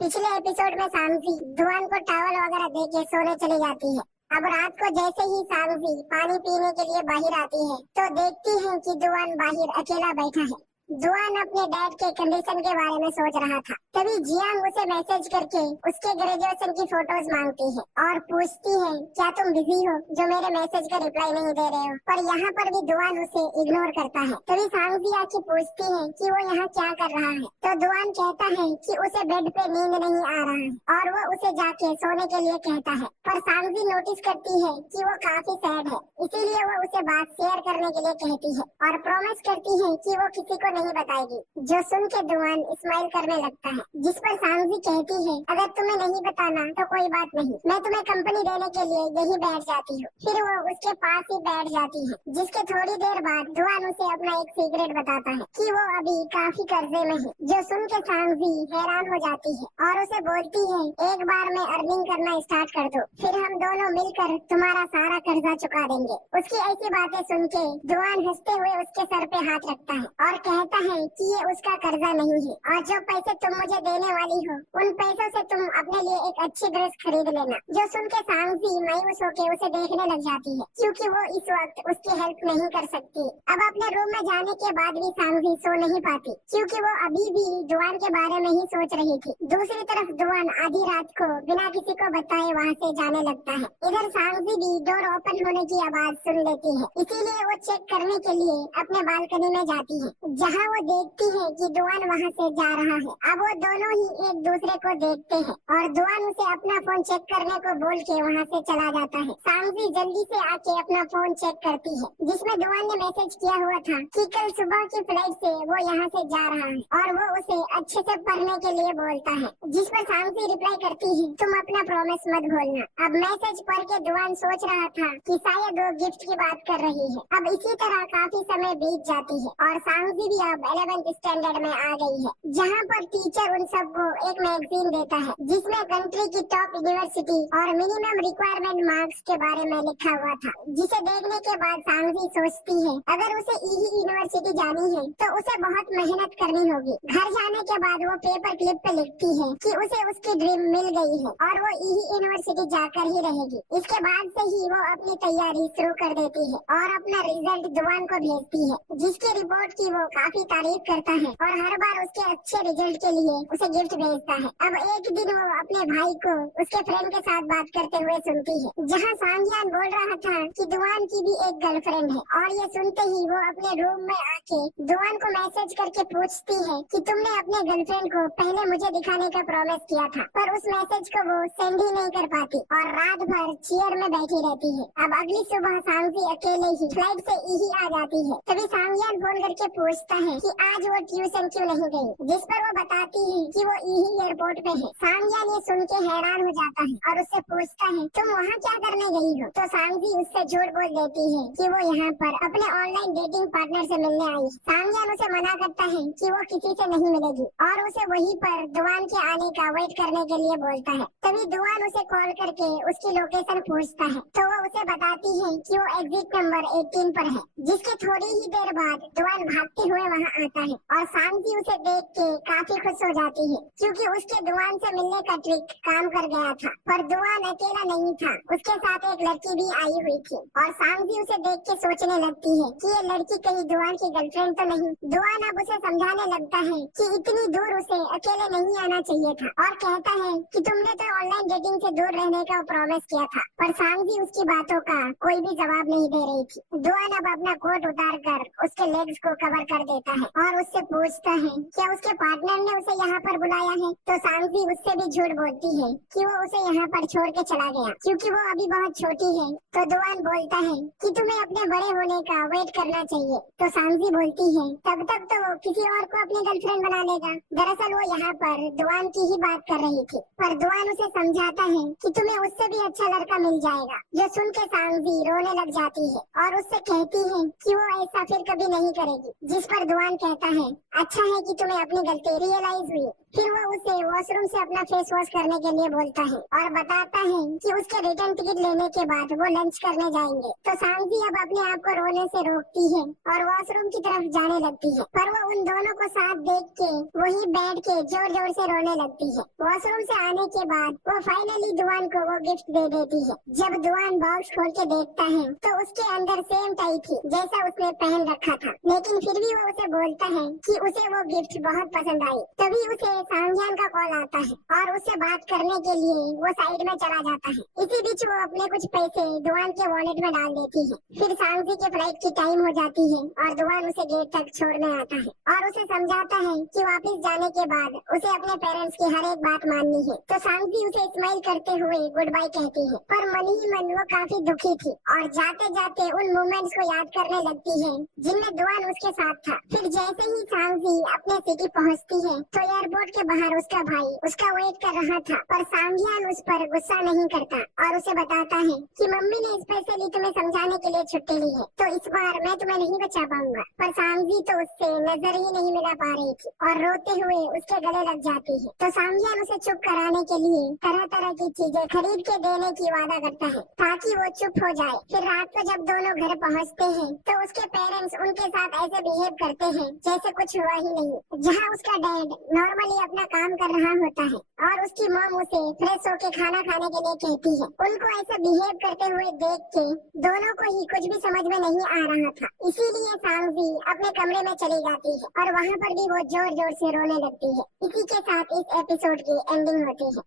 पिछले एपिसोड में सांची धुआन को टॉवल वगैरह दे के सोने चली जाती है। अब रात को जैसे ही सांची पानी पीने के लिए बाहर आती है तो देखती है कि धुआन बाहर अकेला बैठा है। धुआन अपने डैड के कंडीशन के बारे में सोच रहा था। तभी जियांग उसे मैसेज करके उसके ग्रेजुएशन की फोटोज मांगती है और पूछती है, क्या तुम बिजी हो जो मेरे मैसेज का रिप्लाई नहीं दे रहे हो? पर यहाँ पर भी धुआन उसे इग्नोर करता है। तभी सांची आके पूछती है कि वो यहाँ क्या कर रहा है, तो धुआन कहता है कि उसे बेड पे नींद नहीं आ रहा है और वो उसे जाके सोने के लिए कहता है। पर सांची नोटिस करती है कि वो काफी सैड है, इसीलिए वो उसे बात शेयर करने के लिए कहती है और प्रॉमिस करती है कि वो किसी को नहीं बताएगी। जो सुन के धुआन स्माइल करने लगता है, जिस पर सांची कहती है, अगर तुम्हें नहीं बताना तो कोई बात नहीं, मैं तुम्हें कंपनी देने के लिए यही बैठ जाती हूँ। फिर वो उसके पास ही बैठ जाती है, जिसके थोड़ी देर बाद धुआन उसे अपना एक सीक्रेट बताता है कि वो अभी काफी कर्जे में है। जो सुन के सांची हैरान हो जाती है और उसे बोलती है, एक बार में अर्निंग करना स्टार्ट कर दो, फिर हम दोनों मिलकर तुम्हारा सारा कर्जा चुका देंगे। उसकी ऐसी बातें सुन के धुआन हंसते हुए उसके सर पे हाथ रखता है और कहता है कि ये उसका कर्जा नहीं है और जो पैसे तुम मुझे देने वाली हो उन पैसों से तुम अपने लिए एक अच्छी ड्रेस खरीद लेना। जो सुन के सांची मायूस होके उसे देखने लग जाती है, क्योंकि वो इस वक्त उसकी हेल्प नहीं कर सकती। अब अपने रूम में जाने के बाद भी सांची सो नहीं पाती, क्योंकि वो अभी भी धुआन के बारे में ही सोच रही थी। दूसरी तरफ धुआन आधी रात को बिना किसी को बताए वहाँ से जाने लगता है। इधर सांची भी डोर ओपन होने की आवाज सुन लेती है, इसीलिए वो चेक करने के लिए अपने बालकनी में जाती है, जहाँ वो देखती है कि धुआन वहाँ से जा रहा है। अब वो दोनों ही एक दूसरे को देखते हैं और धुआन उसे अपना फोन चेक करने को बोल के वहाँ से चला जाता है। सांची जल्दी से आके अपना फोन चेक करती है, जिसमें धुआन ने मैसेज किया हुआ था कि कल सुबह की फ्लाइट से वो यहाँ से जा रहा है और वो उसे अच्छे से पढ़ने के लिए बोलता है, जिस पर सांची रिप्लाई करती है, तुम अपना प्रॉमिस मत भूलना। अब मैसेज पढ़ के धुआन सोच रहा था कि शायद वो गिफ्ट की बात कर रही है। अब इसी तरह काफी समय बीत जाती है और सांची भी अब 11th स्टैंडर्ड में आ गई है, जहाँ पर टीचर उन सबको एक मैगजीन देता है, जिसमें कंट्री की टॉप यूनिवर्सिटी और मिनिमम रिक्वायरमेंट मार्क्स के बारे में लिखा हुआ था, जिसे देखने के बाद सांची सोचती है, अगर उसे यही यूनिवर्सिटी जानी है तो उसे बहुत मेहनत करनी होगी। घर जाने के बाद वो पेपर क्लिप पे लिखती है कि उसे उसकी ड्रीम मिल गई है और वो यही यूनिवर्सिटी जाकर ही रहेगी। इसके बाद से ही वो अपनी तैयारी शुरू कर देती है और अपना रिजल्ट धुआन को भेजती है, जिसकी रिपोर्ट की वो काफी तारीफ करता है और हर बार उसके अच्छे रिजल्ट के लिए उसे गिफ्ट भेजता है। अब एक दिन वो अपने भाई को उसके फ्रेंड के साथ बात करते हुए सुनती है, जहाँ सांजियान बोल रहा था कि धुआन की भी एक गर्लफ्रेंड है और ये सुनते ही वो अपने रूम में आके धुआन को मैसेज करके पूछती है कि तुमने अपने गर्लफ्रेंड को पहले मुझे दिखाने का प्रॉमिस किया था, पर उस मैसेज को वो सेंड ही नहीं कर पाती और रात भर चेयर में बैठी रहती है। अब अगली सुबह सांची अकेले ही फ्लाइट से यही आ जाती है। तभी सांजियान फोन करके पूछता है कि आज वो ट्यूशन क्यों नहीं गई, जिस पर वो बताती है कि वो यही एयरपोर्ट पे है। सांजियान ये सुन के हैरान हो जाता है और उससे पूछता है, तुम वहाँ क्या करने गई हो? तो सांची उससे झूठ बोल देती है कि वो यहाँ पर अपने ऑनलाइन डेटिंग पार्टनर से मिलने आई। सांजियान उसे मना करता है कि वो किसी से नहीं मिलेगी और उसे वहीं पर धुआन के आने का वेट करने के लिए बोलता है। तभी धुआन उसे कॉल करके उसकी लोकेशन पूछता है, तो वो उसे बताती है कि वो एग्जिट नंबर 18 पर है। जिसके थोड़ी ही देर बाद धुआन भागते हुए वहाँ आता है और सांची उसे देख के काफी खुश हो जाती है, क्योंकि उसके धुआन से मिलने का ट्रिक काम कर गया था। पर धुआन अकेला नहीं था, उसके साथ एक लड़की भी आई हुई थी और सांची उसे देख के सोचने लगती है कि ये लड़की कहीं धुआन की गर्लफ्रेंड तो नहीं। धुआन अब उसे समझाने लगता है कि इतनी दूर उसे अकेले नहीं आना चाहिए था और कहता है कि तुमने तो ऑनलाइन डेटिंग से दूर रहने का प्रॉमिस किया था। पर सांची उसकी बातों का कोई भी जवाब नहीं दे रही थी। धुआन अब अपना कोट उतार कर उसके लेग्स को कवर कर देता है और उससे पूछता है, क्या उसके पार्टनर ने उसे यहाँ पर बुलाया है? तो सांची उससे भी झूठ बोलती है कि वो उसे यहाँ पर छोड़ के चला गया, क्योंकि वो अभी बहुत छोटी है। तो धुआन बोलता है कि तुम्हें अपने बड़े होने का वेट करना चाहिए। तो सांची बोलती है, तब तक तो वो किसी और को अपनी गर्लफ्रेंड बना लेगा। दरअसल वो यहाँ पर धुआन की ही बात कर रही थी, पर धुआन उसे समझाता है कि तुम्हें उससे भी अच्छा लड़का मिल जाएगा। जो सुन के सांची रोने लग जाती है और उससे कहती है कि वो ऐसा फिर कभी नहीं करेगी, जिस पर धुआन कहता है, अच्छा है कि तुम्हें अपनी गलती रियलाइज हुई। फिर वो उसे वॉशरूम से अपना फेस वॉश करने के लिए बोलता है और बताता है कि उसके रिटर्न टिकट लेने के बाद वो लंच करने जाएंगे। तो सांजी अब अपने आप को रोने से रोकती है और वॉशरूम की तरफ जाने लगती है, पर वो उन दोनों को साथ देख के वही बैठ के जोर जोर से रोने लगती है। वॉशरूम से आने के बाद वो फाइनली दुआन को वो गिफ्ट दे देती है। जब दुआन बॉक्स खोल के देखता है तो उसके अंदर सेम टाई थी जैसा उसने पहन रखा था, लेकिन फिर भी वो उसे बोलता है कि उसे वो गिफ्ट बहुत पसंद आई। तभी उसे सांग्यान का कॉल आता है और उससे बात करने के लिए वो साइड में चला जाता है। इसी बीच वो अपने कुछ पैसे दुआन के वॉलेट में डाल देती है। फिर सांजी के फ्लाइट की टाइम हो जाती है और दुआन उसे गेट तक छोड़ने आता है और उसे समझाता है कि वापस जाने के बाद उसे अपने पेरेंट्स की हर एक बात माननी है। तो सांजी उसे स्माइल करते हुए गुड बाय कहती है, पर मन ही मन वो काफी दुखी थी और जाते जाते उन मोमेंट्स को याद करने लगती है जिनमें दुआन उसके साथ था। फिर जैसे ही सांजी अपने सिटी पहुंचती है तो एयरपोर्ट के बाहर उसका भाई उसका वेट कर रहा था, पर सांगियान उस पर गुस्सा नहीं करता और उसे बताता है कि मम्मी ने स्पेशली तुम्हें समझाने के लिए छुट्टी ली है, तो इस बार मैं तुम्हें नहीं बचा पाऊंगा। पर सांगी तो उससे नजर ही नहीं मिला पा रही थी और रोते हुए उसके गले लग जाती है। तो सांगियान उसे चुप कराने के लिए तरह तरह की चीजें खरीद के देने की वादा करता है ताकि वो चुप हो जाए। फिर रात को जब दोनों घर पहुँचते हैं तो उसके पेरेंट्स उनके साथ ऐसे बिहेव करते हैं जैसे कुछ हुआ ही नहीं। जहाँ उसका डैड नॉर्मली अपना काम कर रहा होता है और उसकी मॉम उसे फ्रेश होके खाना खाने के लिए कहती है। उनको ऐसे बिहेव करते हुए देख के दोनों को ही कुछ भी समझ में नहीं आ रहा था, इसीलिए सांजी अपने कमरे में चली जाती है और वहाँ पर भी वो जोर जोर से रोने लगती है। इसी के साथ इस एपिसोड की एंडिंग होती है।